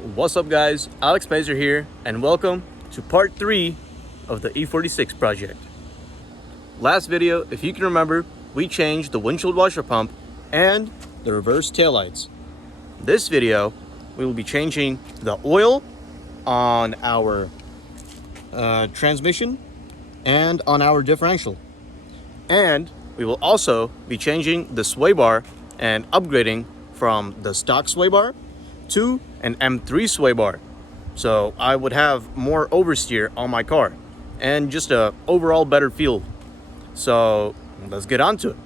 What's up guys, Alex Mazer here and welcome to part 3 of the E46 project. Last video, if you can remember, we changed the windshield washer pump and the reverse taillights. This video, we will be changing the oil on our transmission and on our differential. And we will also be changing the sway bar and upgrading from the stock sway bar to an M3 sway bar. So I would have more oversteer on my car and just a overall better feel. So let's get on to it.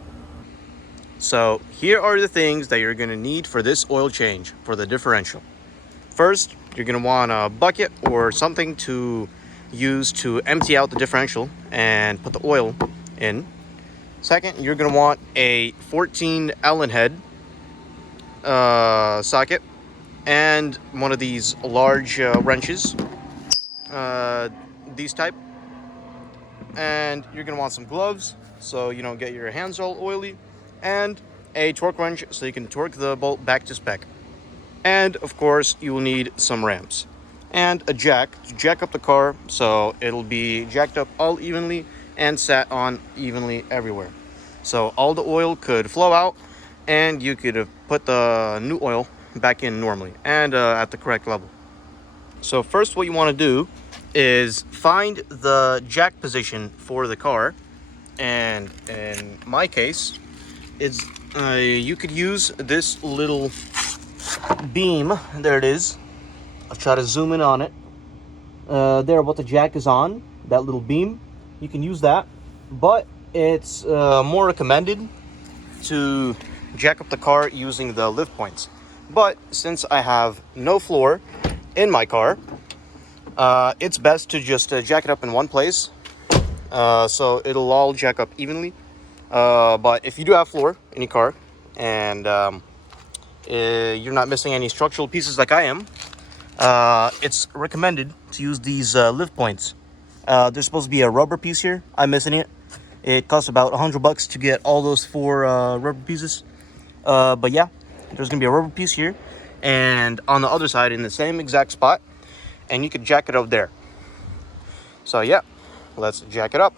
So here are the things that you're gonna need for this oil change for the differential. First, you're gonna want a bucket or something to use to empty out the differential and put the oil in. Second, you're gonna want a 14 Allen head socket and one of these large wrenches, these type. And you're gonna want some gloves so you don't get your hands all oily, and a torque wrench so you can torque the bolt back to spec. And of course, you will need some ramps and a jack to jack up the car so it'll be jacked up all evenly and sat on evenly everywhere. So all the oil could flow out and you could put the new oil back in normally and at the correct level. So first, what you want to do is find the jack position for the car, and in my case it's you could use this little beam. There it is. I'll try to zoom in on it. There, what the jack is on, that little beam, you can use that, but it's more recommended to jack up the car using the lift points. But since I have no floor in my car, it's best to just jack it up in one place, so it'll all jack up evenly. But if you do have floor in your car and you're not missing any structural pieces like I am, it's recommended to use these lift points. There's supposed to be a rubber piece here. I'm missing it. It costs about $100 to get all those 4 rubber pieces. But yeah, there's gonna be a rubber piece here and on the other side in the same exact spot, and you could jack it up there. So yeah, let's jack it up.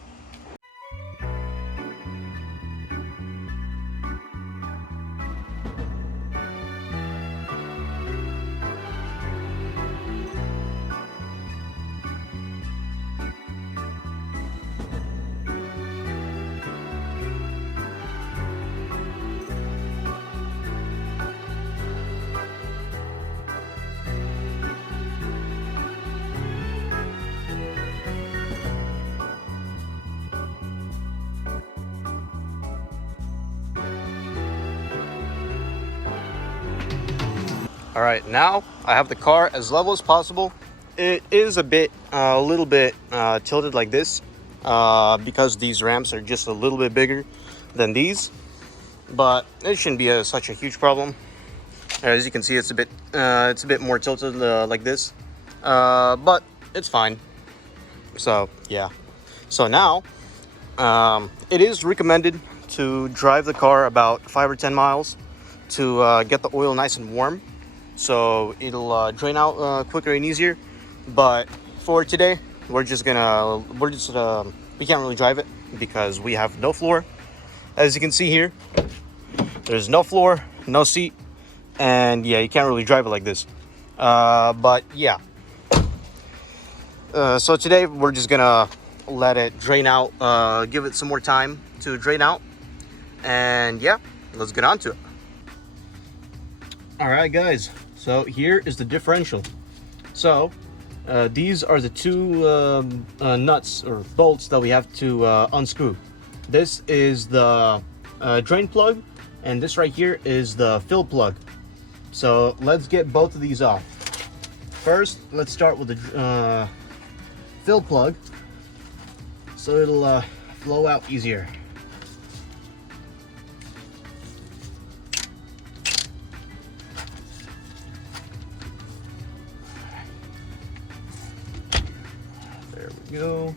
All right, now I have the car as level as possible. It is a little bit tilted like this because these ramps are just a little bit bigger than these, but it shouldn't be such a huge problem. As you can see, it's a bit more tilted like this, but it's fine. So yeah, so now it is recommended to drive the car about 5 or 10 miles to get the oil nice and warm, so it'll drain out quicker and easier. But for today, we can't really drive it because we have no floor. As you can see here, there's no floor, no seat, and yeah, you can't really drive it like this. But yeah, so today we're just gonna let it drain out, give it some more time to drain out, and yeah, let's get on to it. All right guys, so here is the differential. So these are the 2 nuts or bolts that we have to unscrew. This is the drain plug, and this right here is the fill plug. So let's get both of these off. First, let's start with the fill plug so it'll flow out easier. There we go.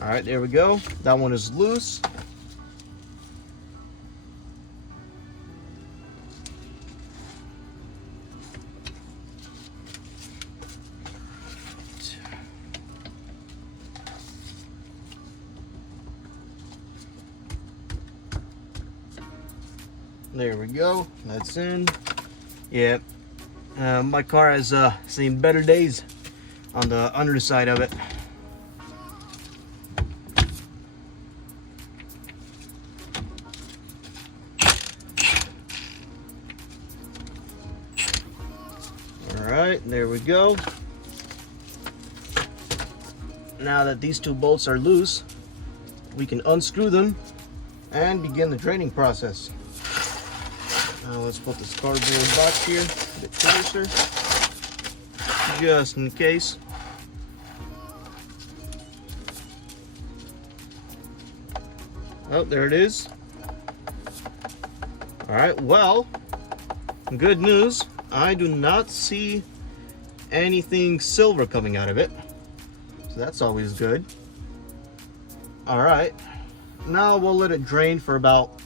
All right, there we go. That one is loose. There we go. That's in. Yeah. My car has seen better days on the underside of it. Alright, there we go. Now that these two bolts are loose, we can unscrew them and begin the draining process. Now let's put this cardboard box here a bit closer, just in case. Oh, there it is. Alright, well, good news. I do not see anything silver coming out of it. So that's always good. Alright. Now we'll let it drain for about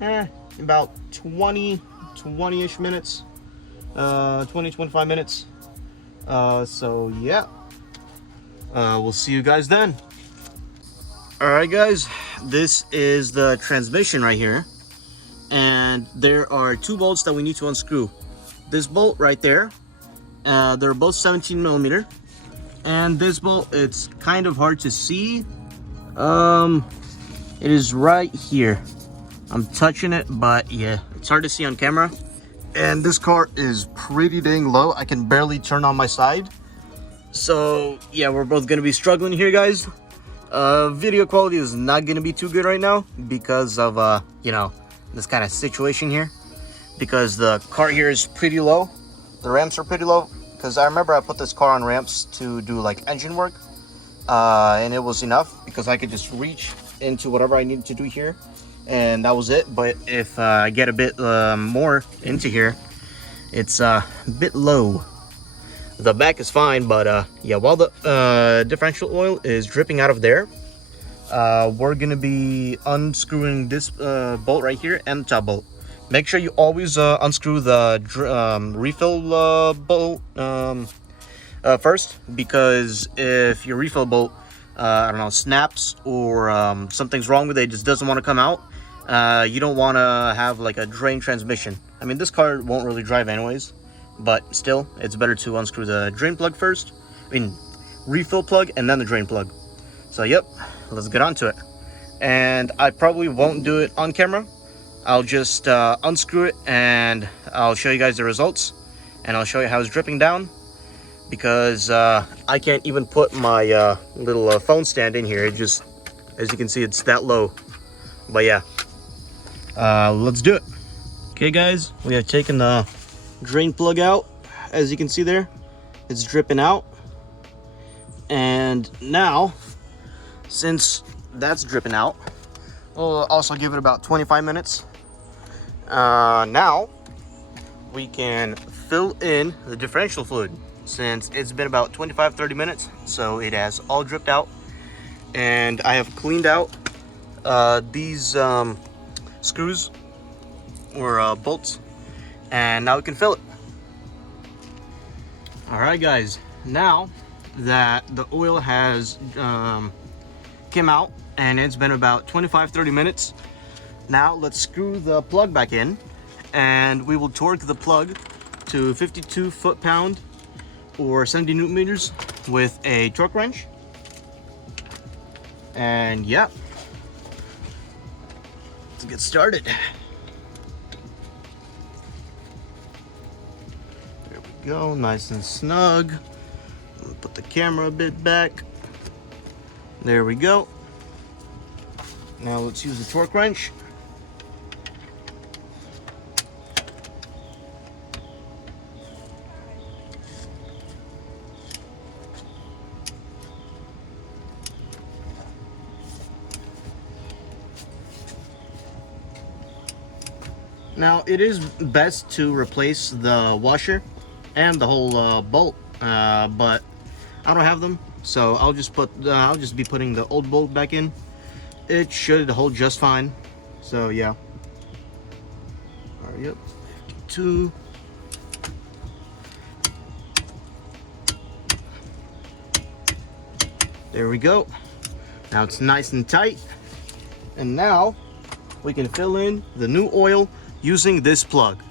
20-ish minutes. 20-25 minutes. So yeah. We'll see you guys then. Alright guys, this is the transmission right here. And there are two bolts that we need to unscrew. This bolt right there, they're both 17 millimeter. And this bolt, it's kind of hard to see. It is right here. I'm touching it, but yeah, it's hard to see on camera. And this car is pretty dang low. I can barely turn on my side. So yeah, we're both gonna be struggling here, guys. Video quality is not gonna be too good right now because of you know, this kind of situation here. Because the car here is pretty low. The ramps are pretty low. Because I remember I put this car on ramps to do like engine work. And it was enough because I could just reach into whatever I needed to do here. And that was it. But if I get a bit more into here, it's a bit low. The back is fine, but yeah, while the differential oil is dripping out of there, we're gonna be unscrewing this bolt right here and the top bolt. Make sure you always unscrew the refill bolt first, because if your refill bolt, I don't know, snaps or something's wrong with it, it just doesn't want to come out, you don't want to have like a drain transmission. I mean, this car won't really drive anyways, but still, it's better to unscrew the drain plug first. I mean, refill plug and then the drain plug. So yep, let's get on to it. And I probably won't do it on camera. I'll just unscrew it and I'll show you guys the results, and I'll show you how it's dripping down, because I can't even put my little phone stand in here. It just, as you can see, it's that low. But yeah, let's do it. Okay guys, we have taken the drain plug out. As you can see there, it's dripping out. And now, since that's dripping out, we'll also give it about 25 minutes. Now we can fill in the differential fluid, since it's been about 25-30 minutes, so it has all dripped out. And I have cleaned out these screws or bolts, and now we can fill it. All right guys, now that the oil has came out and it's been about 25-30 minutes, now let's screw the plug back in, and we will torque the plug to 52 foot-pound or 70 newton meters with a torque wrench. And yeah, let's get started. There we go, nice and snug. Put the camera a bit back. There we go. Now let's use the torque wrench. Now it is best to replace the washer and the whole bolt, but I don't have them, So I'll just be putting the old bolt back in. It should hold just fine. So yeah. All right, yep. 52. There we go. Now it's nice and tight. And now we can fill in the new oil using this plug.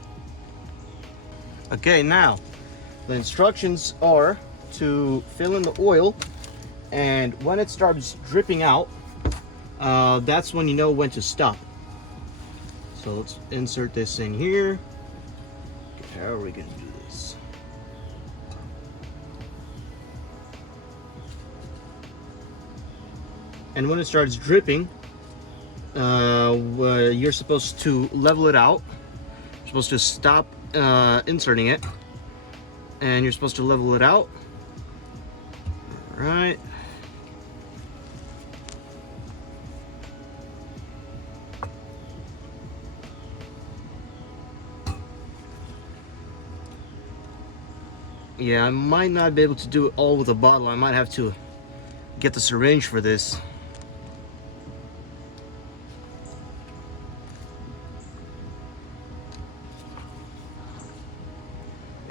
Okay, now the instructions are to fill in the oil, and when it starts dripping out, that's when you know when to stop. So let's insert this in here. Okay, how are we gonna do this? And when it starts dripping, you're supposed to level it out. You're supposed to stop inserting it, and you're supposed to level it out. All right. Yeah, I might not be able to do it all with a bottle. I might have to get the syringe for this.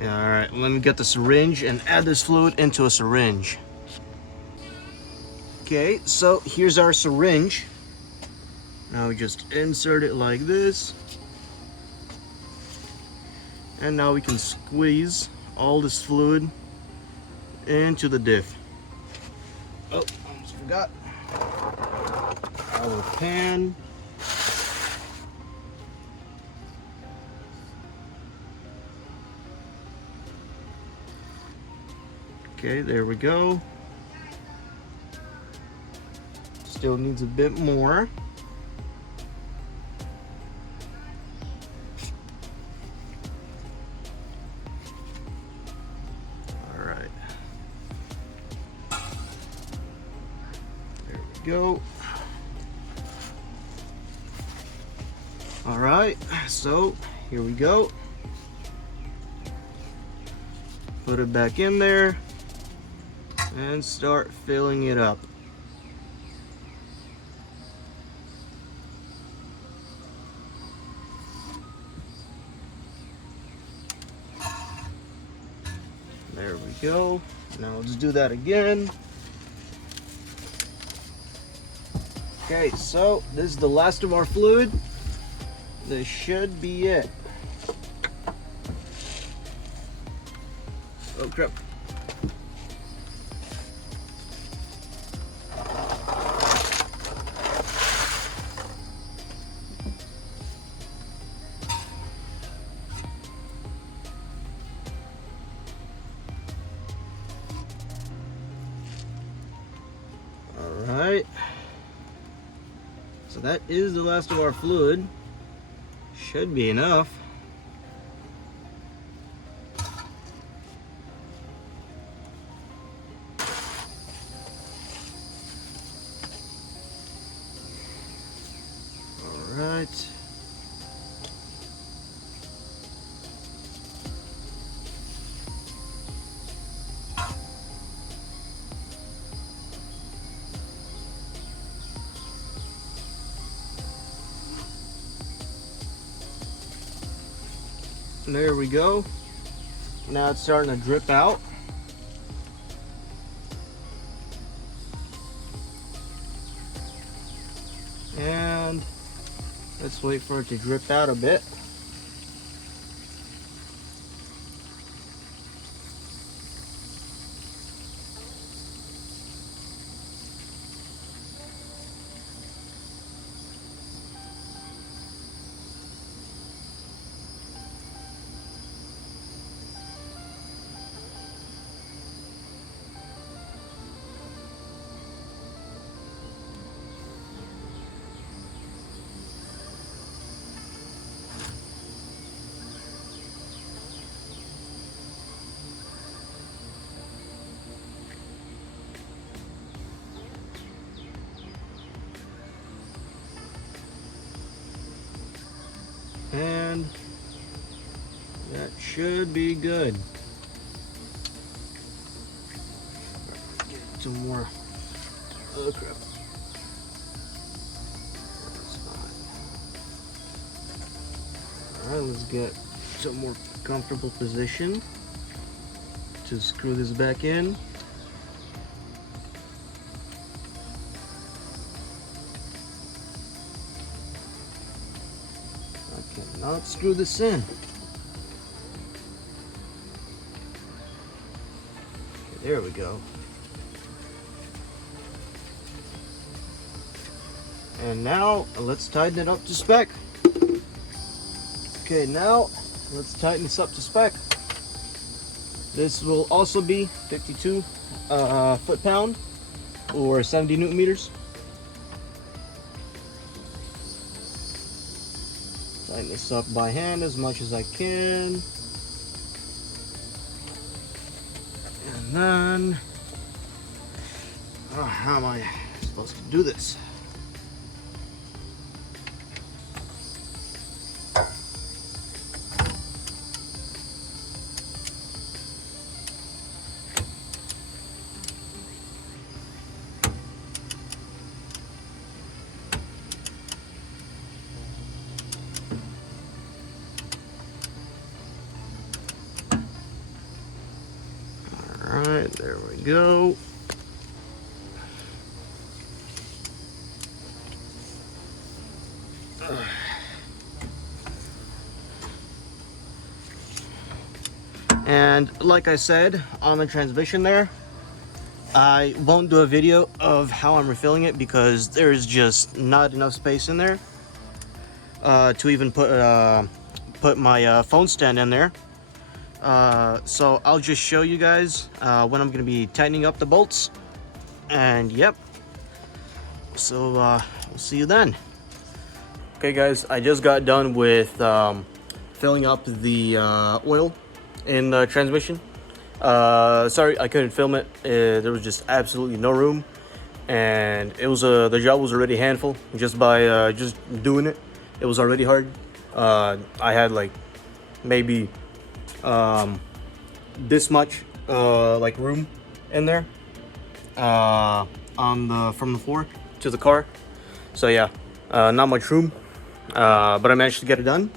Yeah, all right, let me get the syringe and add this fluid into a syringe. Okay, so here's our syringe. Now we just insert it like this. And now we can squeeze all this fluid into the diff. Oh, almost forgot. Our pan. Okay, there we go. Still needs a bit more. All right. There we go. All right, so here we go. Put it back in there and start filling it up. There we go. Now let's do that again. Okay, so this is the last of our fluid. This should be it. Oh crap. Alright. So that is the last of our fluid. Should be enough. Alright. There we go. Now it's starting to drip out. And let's wait for it to drip out a bit. And that should be good. some more. Oh crap. Alright, let's get some more comfortable position to screw this back in. I cannot screw this in. Okay, there we go. And now let's tighten it up to spec. Okay, now let's tighten this up to spec. This will also be 52 foot-pound or 70 newton meters. Tighten this up by hand as much as I can. And then, how am I supposed to do this? Alright, there we go. And like I said on the transmission there, I won't do a video of how I'm refilling it because there's just not enough space in there to even put my phone stand in there. So I'll just show you guys when I'm going to be tightening up the bolts. And yep, so we'll see you then. Okay guys, I just got done with filling up the oil in the transmission. Sorry I couldn't film it. There was just absolutely no room, and it was the job was already a handful just by just doing it. It was already hard. I had like maybe this much like room in there from the floor to the car. So yeah, not much room, but I managed to get it done,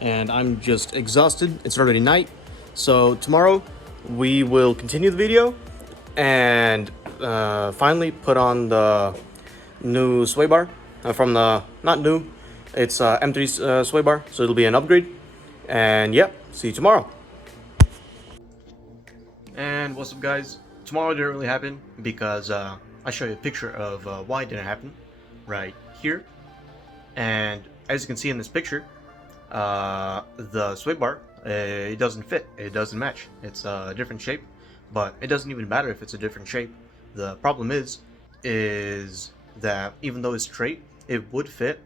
and I'm just exhausted. It's already night, so tomorrow we will continue the video and finally put on the new sway bar from the, not new, it's M3 sway bar, so it'll be an upgrade. And yeah, see you tomorrow. And what's up guys, tomorrow didn't really happen because I'll show you a picture of why it didn't happen right here. And as you can see in this picture, the sway bar, it doesn't fit, it doesn't match. It's a different shape, but it doesn't even matter if it's a different shape. The problem is that even though it's straight, it would fit,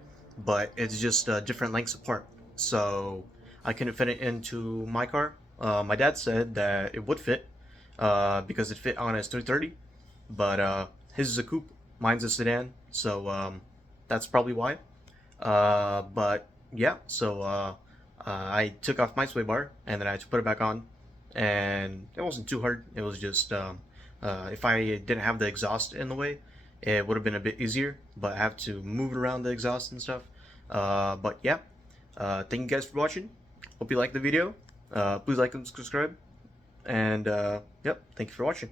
but it's just different lengths apart. So I couldn't fit it into my car. My dad said that it would fit because it fit on his 330, but his is a coupe, mine's a sedan, so that's probably why. But yeah, so I took off my sway bar and then I had to put it back on, and it wasn't too hard. It was just if I didn't have the exhaust in the way, it would have been a bit easier, but I have to move it around the exhaust and stuff. But yeah, thank you guys for watching. Hope you liked the video. Please like and subscribe, and yep, thank you for watching.